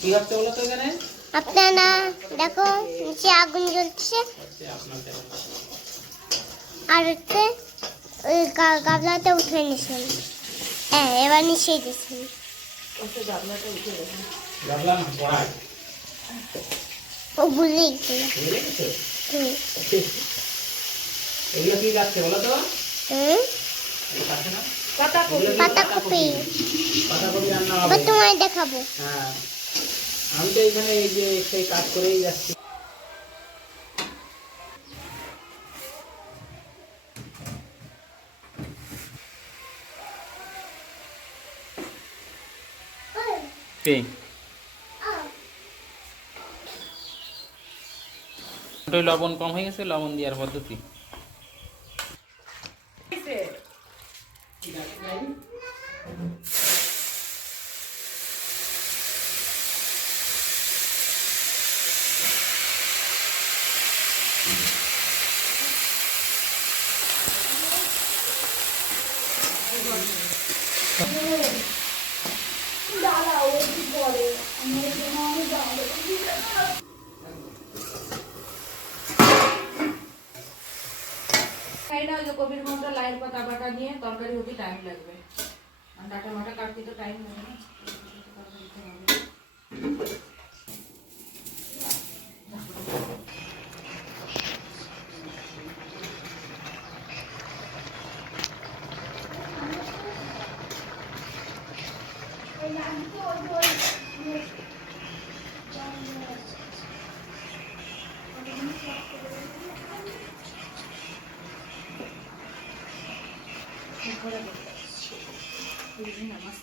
কি হচ্ছে বলো তো এখানে? আপনারা দেখো নিচে আগুন জ্বলছে আর হচ্ছে ওই গাবলাটা উঠে নিয়েছেন। হ্যাঁ এবার নিচে দিয়েছেন। গাবলা না কড়াই। ও ভুলে গেছিল। বুঝলে কিছু? এগুলো কি যাচ্ছে বলো তো? হুম পাচ্ছে না? পাতাকপি পাতাকপি রান্না হবে। এবার তোমায় দেখাবো। হ্যাঁ আমি তো এখানে এই যে সেই কাজ করেই যাচ্ছি। লবণ কম হয়ে গেছে, লবণ দেওয়ার পদ্ধতি। কবির মতো লাইন পাতা বাটা দিয়ে তরকারি হতে টাইম লাগবে, আর ডাটা মাটা কাটতে তো টাইম লাগে না। নামাজ